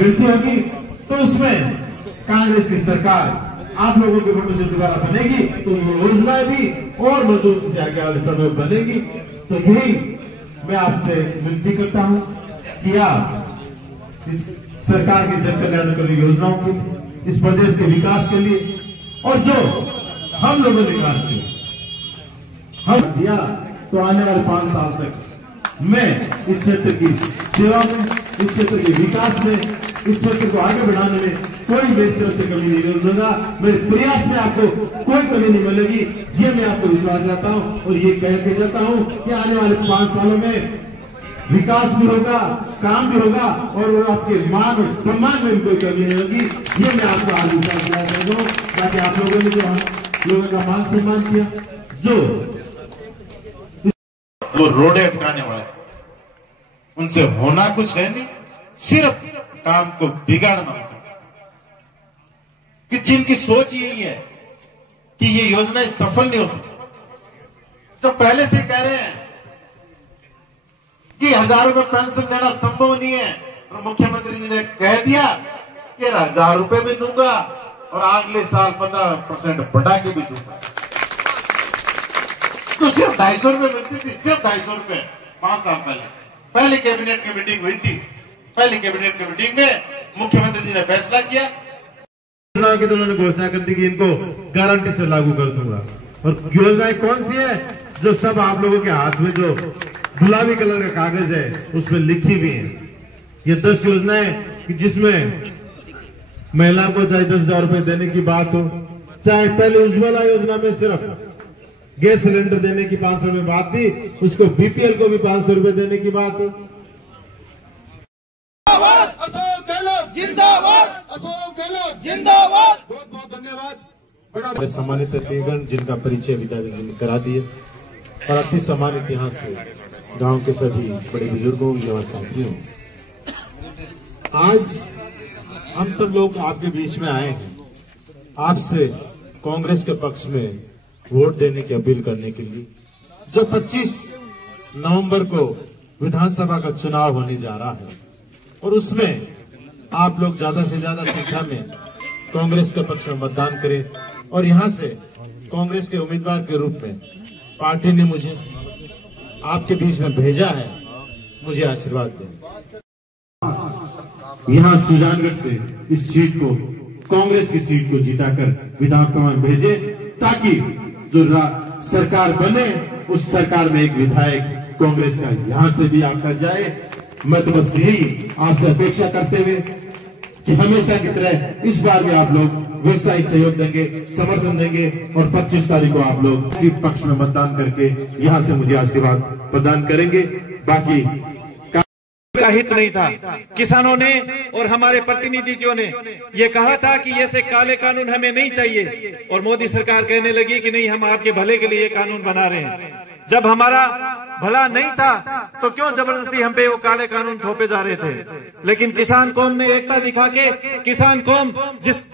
गिनती होगी तो उसमें कांग्रेस की सरकार आप लोगों के वोटों से दोबारा बनेगी, तो ये योजना भी और मजबूत से आगे वाले समय बनेगी। तो यही मैं आपसे विनती करता हूं कि आप इस सरकार की जन कल्याणकारी योजनाओं के, इस प्रदेश के विकास के लिए, और जो हम लोगों ने काम किया हम दिया, तो आने वाले 5 साल तक मैं इस क्षेत्र की सेवा में, इस क्षेत्र के विकास में, इस क्षेत्र को आगे बढ़ाने में कोई मेरी तरफ से कमी नहीं मिलूंगा। मेरे प्रयास में आपको कोई कमी नहीं मिलेगी, ये मैं आपको विश्वास दिलाता हूं। और ये कह के जाता हूं कि आने वाले 5 सालों में विकास भी होगा, काम भी होगा, और वो आपके मान और सम्मान में भी कोई कमी नहीं होगी। ये मैं आपको आज विश्वास दिलाता हूं। ताकि आप लोगों ने जो लोगों का मान सम्मान किया, जो वो रोडे अटकाने वाले, उनसे होना कुछ है नहीं, सिर्फ काम को बिगाड़ना होता, कि जिनकी सोच यही है कि ये योजना सफल नहीं हो सकती, तो पहले से कह रहे हैं कि 1000 रुपए पेंशन देना संभव नहीं है, तो मुख्यमंत्री जी ने कह दिया कि 1000 रुपए भी दूंगा और अगले साल 15% बढ़ा के भी दूंगा। तो सिर्फ 250 रुपए मिलती थी, सिर्फ 250 रुपए 5 साल पहले कैबिनेट की मीटिंग हुई थी। पहले कैबिनेट की मीटिंग में मुख्यमंत्री जी ने फैसला किया, योजना की तो उन्होंने घोषणा कर दी कि इनको गारंटी से लागू कर दूंगा। और योजनाएं कौन सी है? जो सब आप लोगों के हाथ में जो गुलाबी कलर का कागज है उसमें लिखी हुई है। ये 10 योजनाएं कि जिसमें महिलाओं को चाहे 10,000 रुपए देने की बात हो, चाहे पहले उज्ज्वला योजना में सिर्फ गैस सिलेंडर देने की 500 रुपए बात थी, उसको बीपीएल को भी 500 रुपए देने की बात हो। अशोक गहलोत जिंदाबाद, अशोक गहलोत जिंदाबाद। बहुत बहुत धन्यवाद। बड़े सम्मानित अतिथिगण जिनका परिचय विधायक जी ने करा दिया, और अति सम्मानित यहाँ से गांव के सभी बड़े बुजुर्गों, युवा साथियों, आज हम सब लोग आपके बीच में आए हैं आपसे कांग्रेस के पक्ष में वोट देने की अपील करने के लिए। जो 25 नवंबर को विधानसभा का चुनाव होने जा रहा है, और उसमें आप लोग ज्यादा से ज्यादा संख्या में कांग्रेस के पक्ष में मतदान करें। और यहाँ से कांग्रेस के उम्मीदवार के रूप में पार्टी ने मुझे आपके बीच में भेजा है, मुझे आशीर्वाद दें। यहाँ सुजानगढ़ से इस सीट को, कांग्रेस की सीट को जिताकर विधानसभा में भेजे, ताकि जो सरकार बने उस सरकार में एक विधायक कांग्रेस का यहाँ से भी आपका जाए। मैं तो बस यही आपसे अपेक्षा करते हुए कि हमेशा की तरह इस बार भी आप लोग व्यवसायिक सहयोग देंगे, समर्थन देंगे, और 25 तारीख को आप लोग इस पक्ष में मतदान करके यहाँ से मुझे आशीर्वाद प्रदान करेंगे। बाकी का हित नहीं था। किसानों ने और हमारे प्रतिनिधियों ने ये कहा था कि ऐसे काले कानून हमें नहीं चाहिए, और मोदी सरकार कहने लगी कि नहीं, हम आपके भले के लिए कानून बना रहे हैं। जब हमारा भला नहीं था तो क्यों जबरदस्ती हम पे वो काले कानून थोपे जा रहे थे। लेकिन किसान कौम ने एकता दिखा के, किसान कौम जिस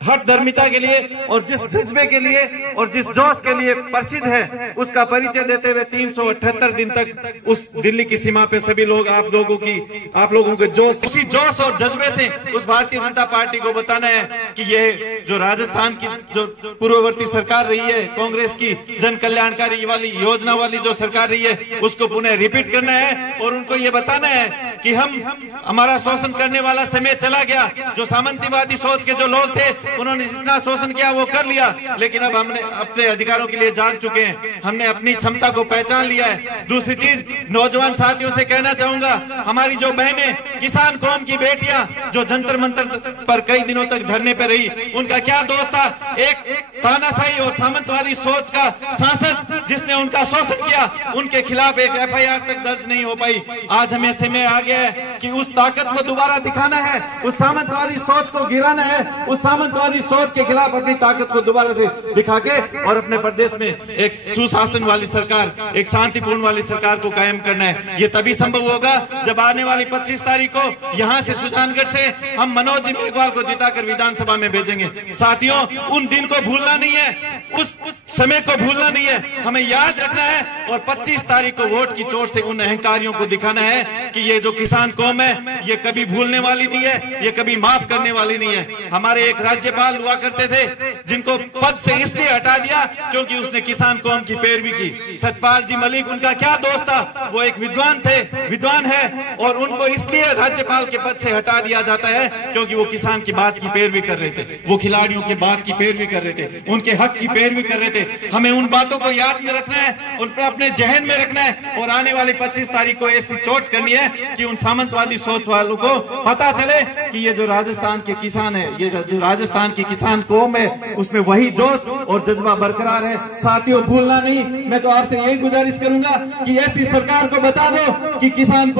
हट धर्मिता के लिए और जिस जज्बे के लिए और जिस जोश के लिए प्रसिद्ध है, उसका परिचय देते हुए 378 दिन तक उस दिल्ली की सीमा पे सभी लोग आप लोगों के जोश, उसी जोश और जज्बे से उस भारतीय जनता पार्टी को बताना है कि ये जो राजस्थान की जो पूर्ववर्ती सरकार रही है, कांग्रेस की जन कल्याणकारी वाली योजना वाली जो सरकार रही है, उसको पुनः रिपीट करना है। और उनको ये बताना है कि हमारा शोषण करने वाला समय चला गया। जो सामंतवादी सोच के जो लोग थे, उन्होंने जितना शोषण किया वो कर लिया, लेकिन अब हमने अपने अधिकारों के लिए जाग चुके हैं, हमने अपनी क्षमता को पहचान लिया है। दूसरी चीज, नौजवान साथियों से कहना चाहूंगा, हमारी जो बहनें, किसान कौम की बेटियां जो जंतर मंतर पर कई दिनों तक धरने पर रही, उनका क्या दोष था? एक तानाशाही और सामंतवादी सोच का सांसद जिसने उनका शोषण किया, उनके खिलाफ एक FIR तक दर्ज नहीं हो पाई। आज हमें समय आ गया है कि उस ताकत को दोबारा दिखाना है, उस सामंतवादी सोच को गिराना है, उस सामंतवादी सोच के खिलाफ अपनी ताकत को दोबारा से दिखा के और अपने प्रदेश में एक सुशासन वाली सरकार, एक शांतिपूर्ण वाली सरकार को कायम करना है। ये तभी संभव होगा जब आने वाली 25 तारीख को यहाँ से सुजानगढ़ से हम मनोज जी मेघवाल को जिताकर विधानसभा में भेजेंगे। साथियों, उन दिन को भूलना नहीं है, उस समय को भूलना नहीं है, हमें याद रखना है और 25 तारीख को वोट की चोट से उन अहंकारियों को दिखाना है कि ये जो किसान कौम है ये कभी भूलने वाली नहीं है, ये कभी माफ करने वाली नहीं है। हमारे एक राज्यपाल हुआ करते थे जिनको पद से इसलिए हटा दिया क्योंकि उसने किसान कौम की पैरवी की। सतपाल जी मलिक उनका क्या दोस्त था, वो एक विद्वान है और उनको इसलिए राज्यपाल के पद से हटा दिया जाता है क्योंकि वो किसान की बात की पैरवी कर रहे थे, वो खिलाड़ियों की बात की पैरवी कर रहे थे, उनके हक की पैरवी कर रहे थे। हमें उन बातों को याद में रखना है, उन पर अपने जहन में रखना है और आने वाली 25 तारीख को ऐसी चोट करनी है कि उन सामंतवादी सोच वालों को पता चले कि ये जो राजस्थान के किसान है, ये जो राजस्थान की किसान कौम है, उसमें वही जोश और जज्बा बरकरार है। साथियों भूलना नहीं, मैं तो आपसे यही गुजारिश करूंगा कि ऐसी सरकार को बता दो कि किसान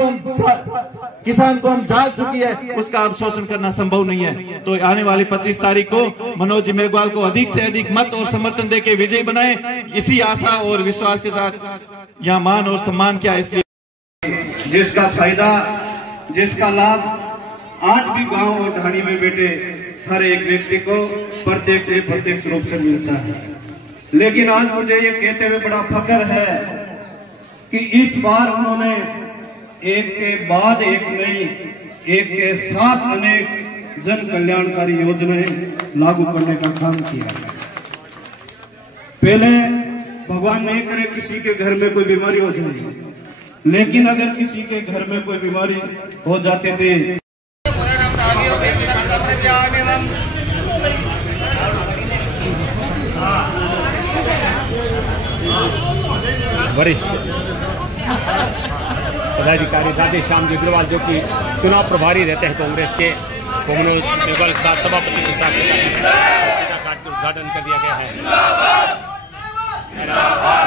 कौम जाग चुकी है, उसका अब शोषण करना संभव नहीं है। तो आने वाली 25 तारीख को मनोज जी मेघवाल को अधिक से अधिक मत और समर्थन देके विजयी बनाए, इसी आशा और विश्वास के साथ यहाँ मान और सम्मान किया। इसलिए जिसका फायदा, जिसका लाभ आज भी गांव और ढाणी में बैठे हर एक व्यक्ति को प्रत्यक्ष से प्रत्यक्ष रूप से मिलता है। लेकिन आज मुझे ये कहते हुए बड़ा फख्र है कि इस बार उन्होंने एक के बाद एक नई, एक के साथ अनेक जन कल्याणकारी योजनाएं लागू करने का काम किया। पहले भगवान नहीं करे किसी के घर में कोई बीमारी हो जाए, लेकिन अगर किसी के घर में कोई बीमारी हो जाते थे वरिष्ठ पदाधिकारी राधेश्याम जी अग्रवाल जो कि चुनाव प्रभारी रहते हैं कांग्रेस के, मनोज मेघवाल के साथ सभापति के साथ कार्ड का उद्घाटन कर दिया गया है,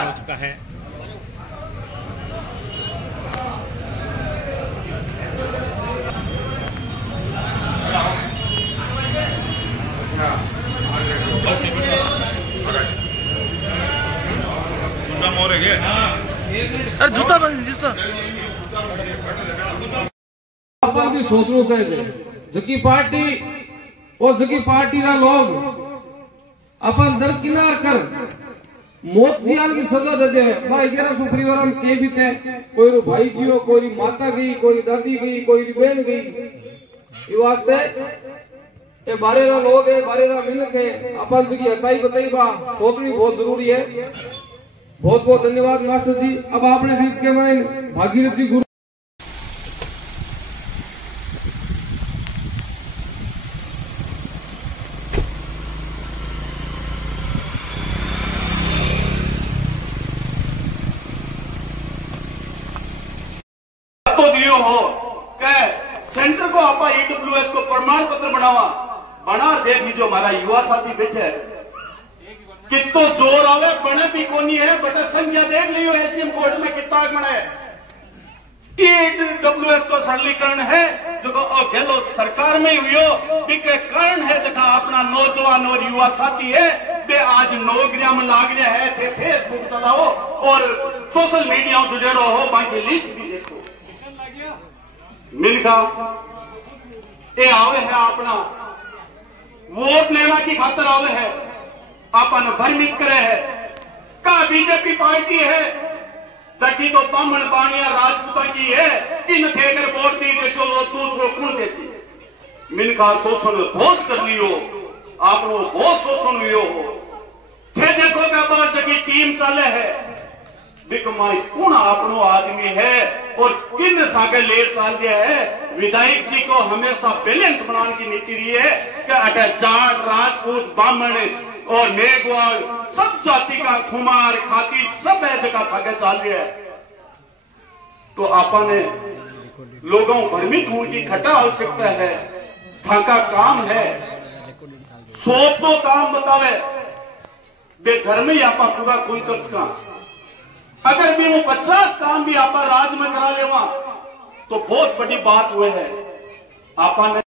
हो चुका है। अरे जूता अपन भी सोचना चाहिए जकी पार्टी और जकी पार्टी का लोग अपन दरकिनार कर मौत जियाल की सजा दे दे। 1100 परिवार में के भी थे, कोई रो भाई गयो, कोई माता गई, कोई दादी गई, कोई बहन गई। ये वास्ते ये बारे लोग है, बारे मिलक है, अपन जकी हताई बताई बा सोचनी बहुत जरूरी है। बहुत बहुत धन्यवाद मास्टर जी। अब आपने बीच के में भागीरथ जी गुरु तो दियो हो के सेंटर को आप ईडब्ल्यूएस को प्रमाण पत्र बना देख लीजिए। हमारा युवा साथी बैठे है, कितो जोर आवे बने भी कोनी है, बट संख्या देख लियो एसडीएम कोर्ट में कितना बना है। ईडब्ल्यूएस को सरलीकरण है जो गहलो सरकार में हुई के कारण है, जगह अपना नौजवान और युवा साथी है वे आज नौकरियां में लाग रहे है थे। फेसबुक चलाओ और सोशल मीडिया जुड़े रहो, बाकी लिस्ट भी देखो। मिलखा ये आवे है अपना वोट लेना की खातर आवे है, अपन भ्रमित करे है का बीजेपी पार्टी है सची तो बामण बाणिया राजपूता की है, इन ठेकर वोट दी देशो दूसरो कौन देसी। मिलखा शोषण बहुत कर लियो, आपनो बहुत शोषण हुई हो। थे देखो क्या बार जगी टीम चले है बिकमाई कौन आपनो आदमी है और किन सागे ले चल गया है। विधायक जी को हमेशा बैलेंस बनाने की नीति रही है कि अटे जाट राजपूत ब्राह्मण और मेघवाल सब जाति का खुमार खाती सब है जगह सागे चल गया है। तो आपने लोगों भ्रमित होने की खटा आवश्यकता है, थाका काम है। 100 तो काम बतावे बे घर में ही आपा पूरा कोई कर सका। अगर भी वो 50 काम भी आप राज में करा लेवा तो बहुत बड़ी बात हुए है। आपने